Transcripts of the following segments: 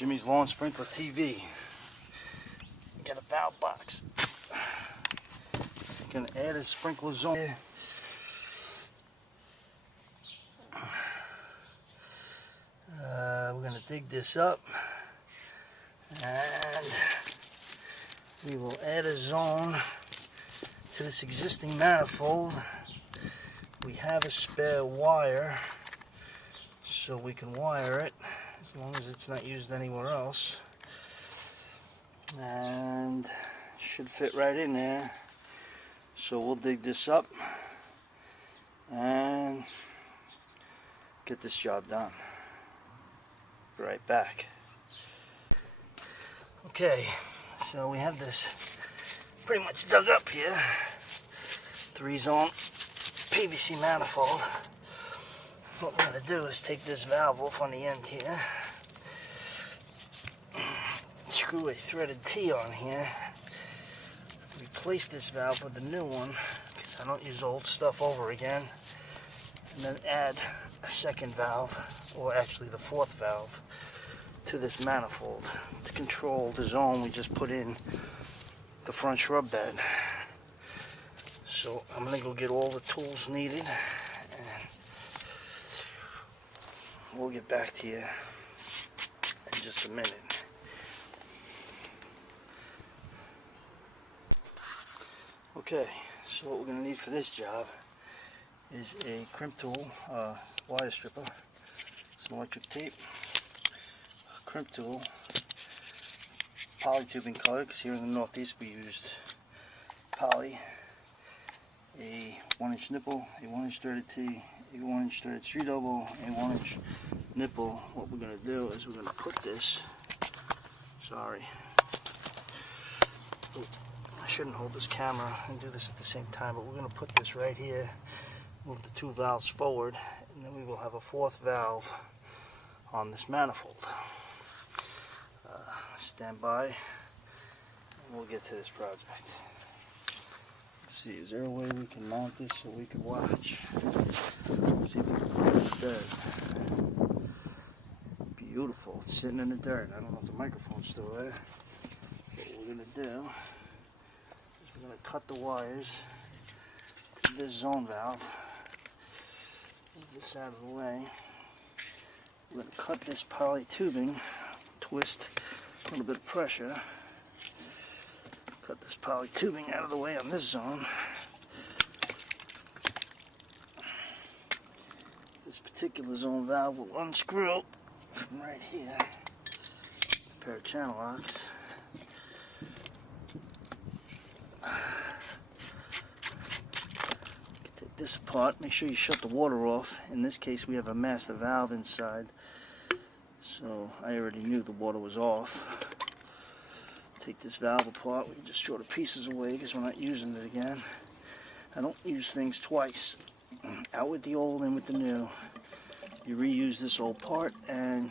Jimmy's Lawn Sprinkler TV. Got a valve box. Gonna add a sprinkler zone. We're gonna dig this up and we will add a zone to this existing manifold. We have a spare wire, so we can wire it as long as it's not used anywhere else, and it should fit right in there. So we'll dig this up and get this job done. Be right back. Okay, so we have this pretty much dug up here. 3-zone PVC manifold. What we're going to do is take this valve off on the end here, screw a threaded T on here, replace this valve with the new one because I don't use old stuff over again, and then add a second valve, or actually the 4th valve, to this manifold to control the zone we just put in the front shrub bed. So I'm going to go get all the tools needed and we'll get back to you in just a minute. Okay, so what we're going to need for this job is a crimp tool, wire stripper, some electric tape, a crimp tool, poly tubing color, because here in the Northeast we used poly, a 1-inch nipple, a 1-inch threaded T, a 1-inch threaded street elbow, a 1-inch nipple. What we're going to do is we're going to put this, sorry, I shouldn't hold this camera and do this at the same time, but we're going to put this right here, move the 2 valves forward, and then we will have a 4th valve on this manifold. Stand by and we'll get to this project. Let's see, is there a way we can mount this so we can watch? Let's see if we can put it in the dirt. Beautiful, it's sitting in the dirt. I don't know if the microphone's still there. What we're going to do is we're going to cut the wires to this zone valve. Move this out of the way. We're going to cut this poly tubing, twist a little bit of pressure, cut this poly tubing out of the way on this zone. This particular zone valve will unscrew from right here, a pair of channel locks. Take this apart, make sure you shut the water off. In this case we have a master valve inside, so I already knew the water was off. Take this valve apart, we can just throw the pieces away because we're not using it again. I don't use things twice. Out with the old, in with the new. You reuse this old part and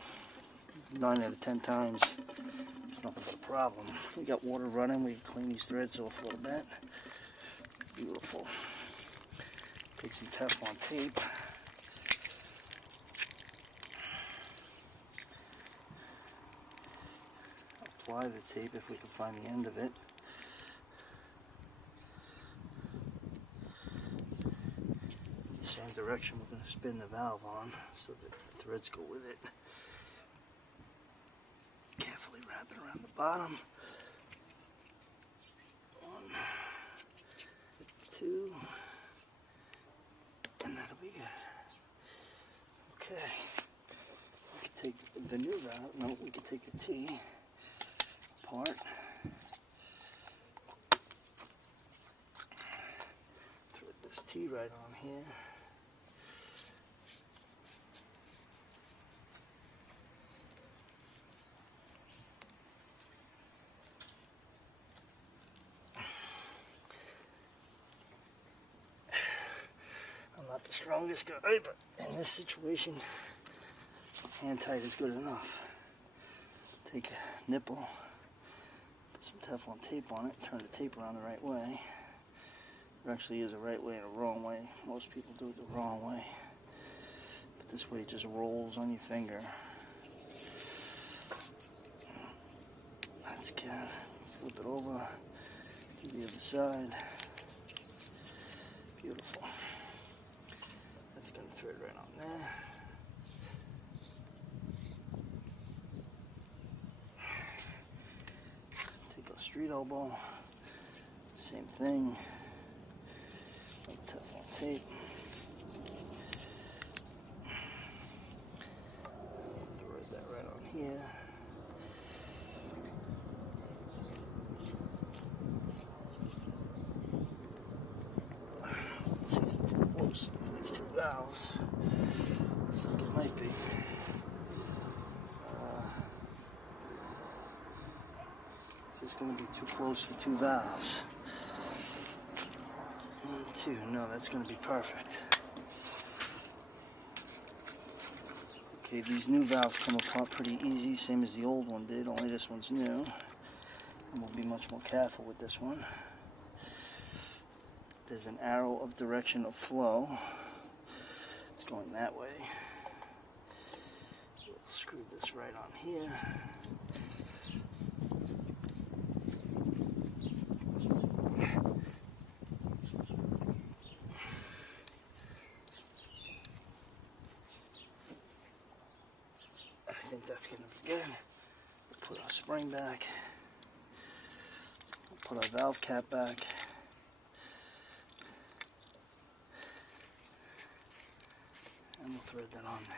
9 out of 10 times it's nothing but a problem. We got water running, we can clean these threads off a little bit. Beautiful. Take some Teflon tape. Apply the tape if we can find the end of it. In the same direction we're going to spin the valve on so that the threads go with it. Carefully wrap it around the bottom. 1, 2, and that'll be good. Okay, we can take the new valve, no, we can take the T apart. Thread this T right on here. I'm not the strongest guy, but in this situation, hand tight is good enough. Take a nipple, put some Teflon tape on it, turn the tape around the right way. There actually is a right way and a wrong way. Most people do it the wrong way. But this way it just rolls on your finger. as I can. Flip it over to the other side. Beautiful. That's going to thread right on there. Take a street elbow. Same thing. Teflon tape. Thread that right on here. Let's see, it's too close for these two valves. Looks like it might be. This is going to be too close for two valves. 1, 2, no, that's going to be perfect. Okay, these new valves come apart pretty easy, same as the old one did, only this one's new. And we'll be much more careful with this one. There's an arrow of direction of flow. It's going that way. We'll screw this right on here. I think that's going to be good. We'll put our spring back. We'll put our valve cap back. And we'll thread that on there.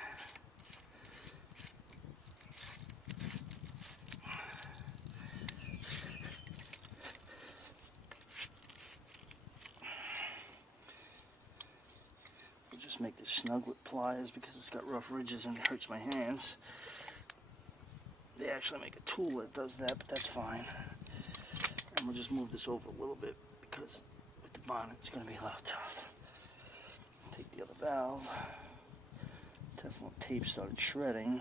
We'll just make this snug with pliers because it's got rough ridges and it hurts my hands. They actually make a tool that does that, but that's fine. And we'll just move this over a little bit because with the bonnet it's going to be a little tough. Take the other valve. Teflon tape started shredding.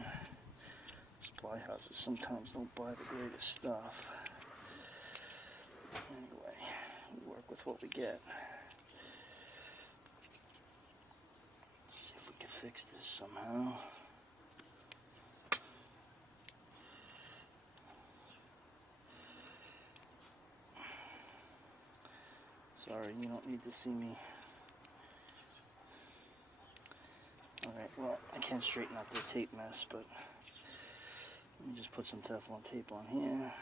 Supply houses sometimes don't buy the greatest stuff. Anyway, we work with what we get. Let's see if we can fix this somehow. Sorry, you don't need to see me. Alright, well, I can't straighten out the tape mess, but let me just put some Teflon tape on here.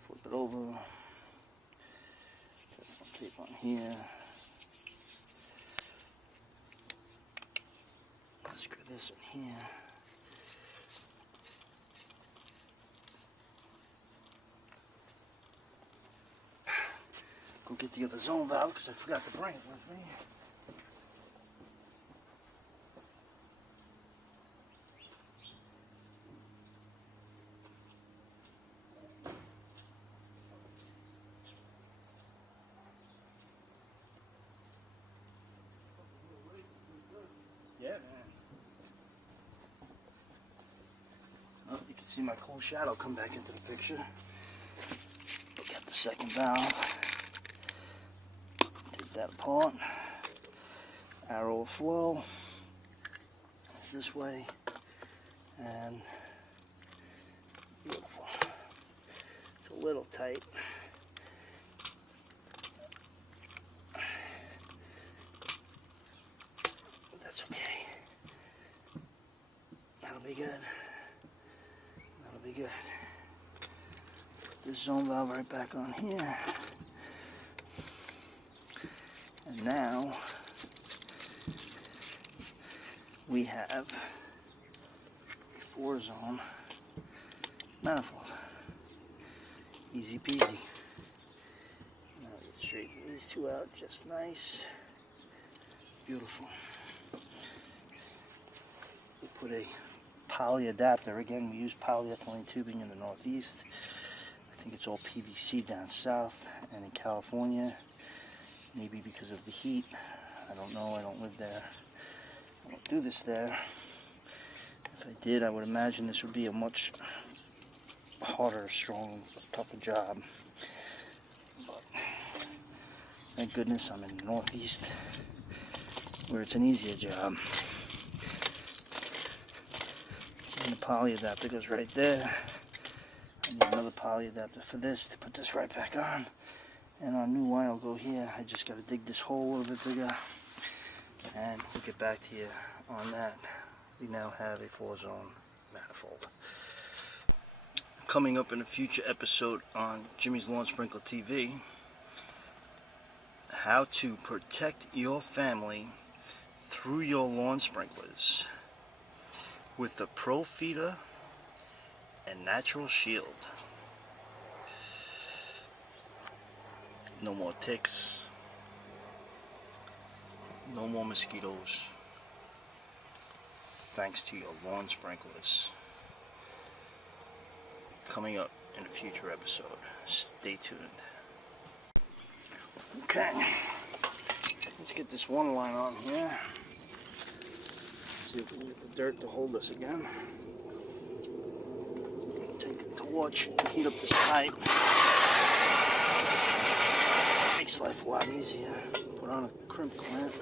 Flip it over. Teflon tape on here. Screw this in here. Go get the other zone valve because I forgot to bring it with me. Yeah, man. Oh, you can see my cool shadow come back into the picture. Look at the second valve. That apart. Arrow of flow is this way, and beautiful. It's a little tight. But that's okay. That'll be good. That'll be good. Put this zone valve right back on here. And now we have a 4-zone manifold. Easy peasy. Now get straighten these two out just nice. Beautiful. We put a poly adapter. Again, we use polyethylene tubing in the Northeast. I think it's all PVC down south and in California. Maybe because of the heat. I don't know. I don't live there. I don't do this there. If I did, I would imagine this would be a much harder, strong, tougher job. But thank goodness I'm in the Northeast where it's an easier job. And the poly adapter goes right there. I need another poly adapter for this to put this right back on. And our new wire will go here. I just got to dig this hole a little bit bigger. And we'll get back to you on that. We now have a 4-zone manifold. Coming up in a future episode on Jimmy's Lawn Sprinkler TV, how to protect your family through your lawn sprinklers with the Pro Feeder and Natural Shield. No more ticks, no more mosquitoes, thanks to your lawn sprinklers. Coming up in a future episode. Stay tuned. Okay, let's get this one line on here. See if we can get the dirt to hold us again. Take the torch and heat up this pipe. Makes life a lot easier. Put on a crimp clamp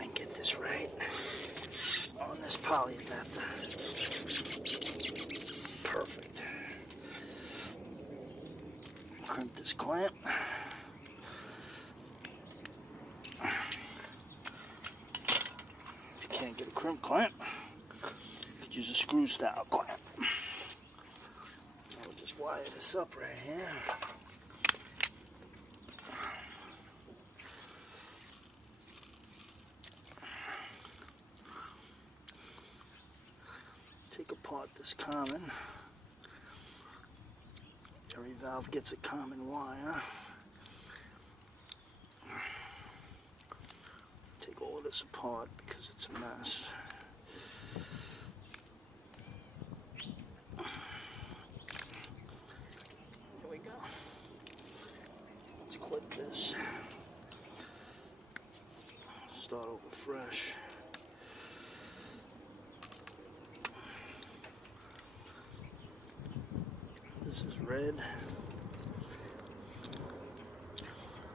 and get this right on this poly adapter. Perfect. Crimp this clamp. If you can't get a crimp clamp, you could use a screw style clamp. I'll just wire this up right here. Take apart this common. Every valve gets a common wire. Take all of this apart because it's a mess. There we go. Let's clip this. Start over fresh. This is red.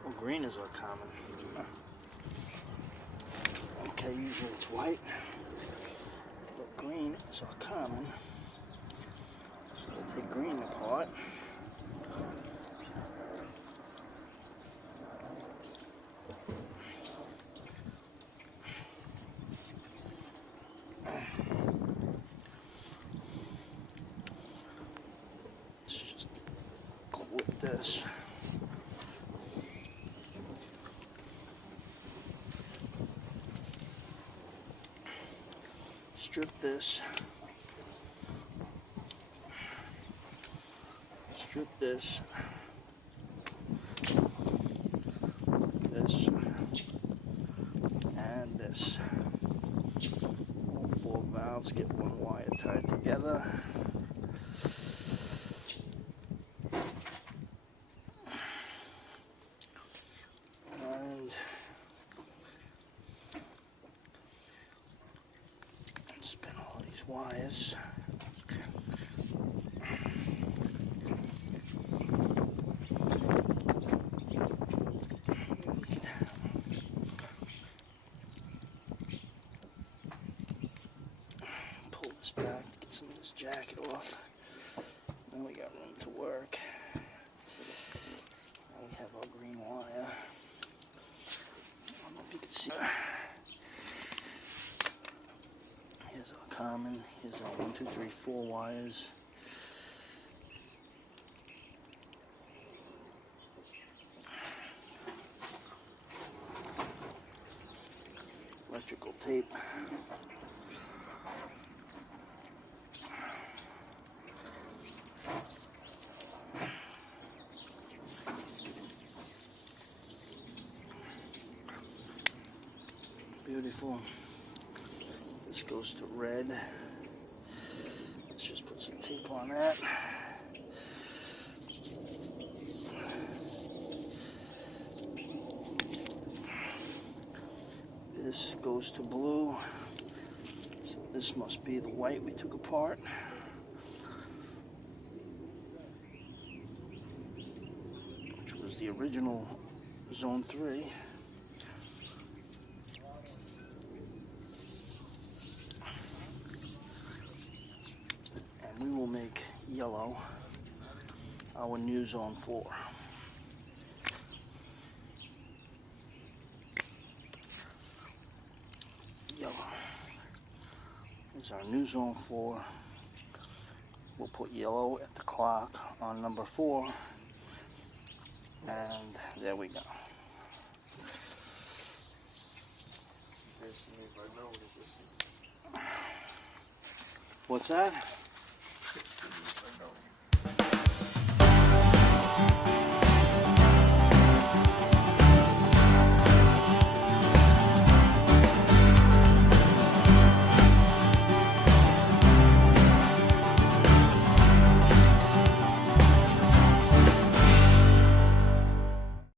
Well, green is our common. Okay, usually it's white, but green is our common. So we'll take green apart. This. Strip this. Strip this. This. And this. All 4 valves get one wire tied together. Spin all these wires. Pull this back, get some of this jacket off. Now we got room to work. Now we have our green wire. I don't know if you can see. Here's our common. Here's our 1, 2, 3, 4 wires. Electrical tape. Beautiful. This goes to red. Let's just put some tape on that. This goes to blue. So this must be the white we took apart. Which was the original Zone 3. yellow, our new zone 4. Yellow is our new zone 4. We'll put yellow at the clock on number 4, and there we go. What's that?